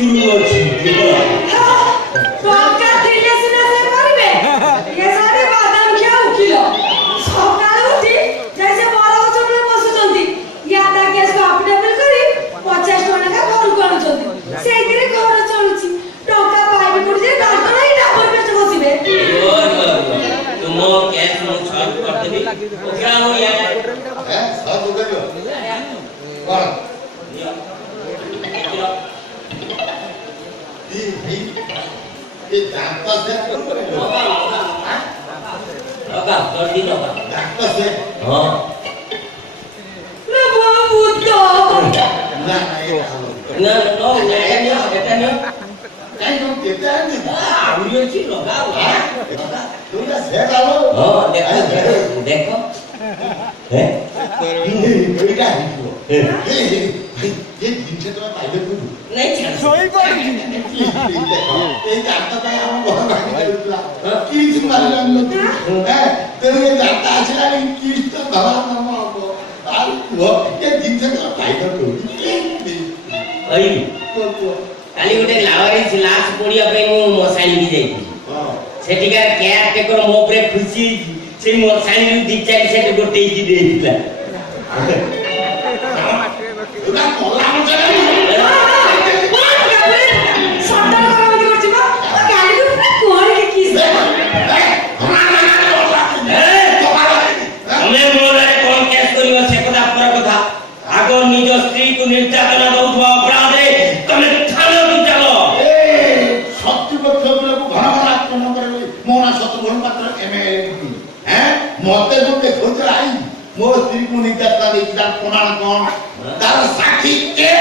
गुरु अछि टका दिले सिना से करबे ये सारे बादाम क्या उकिलो सकाळ उठी जैसे बड़ ओचन में बसुचंती या ता केस को अपडेबल करी 50 टका घर को आणुचंती सेगिरे घर चलुची टका पाइबे कोडी जे डाक्टर नहीं डाक्टर पे बसिबे तुम कैश मो सॉल्व कर देबी ओकरा हो या हैं सब हो गयो कौन ये जानता से लगा कर दी लगा जानता से हां रे बुद्ध ना ये ना नो এটা নিও काय नो देता है आउलियो छी लगा तुमने से डालो हां देखो देखो हैं ये बेटा ये दिन से तो पाइले तू नहीं छाड़ सोई पड़ी ये जानता है हम बहुत गाड़ी चलला किस मारला तू हैं तेरे जानता आछला किस तो भवा नाम को और वो ये दिन से तो पाइले तू अई काली गोटे लावारी लाश पड़िया पे मु मसाणी भी जाई हां सेटिकार केयर टेकर मो उपरे खुशी से मसाणी दी चार सेट गोटे की देइला तुला कोला मजा नहीं सट्टा करबे करछिबा गाड़ी को कोन के किस हमें मोरे कोन केस करियो से कथा पर कथा आगो निज स्त्री को निर्यातना दउथवा अपराध रे तमे थाना को चलो ए सत्य पक्ष को घन घन आक्रमण करे मोना सतगुण पात्र एमएलए हैं मते जो देखो आई मो स्त्री को निर्यातना देता प्रमाण कौन तार साक्षी के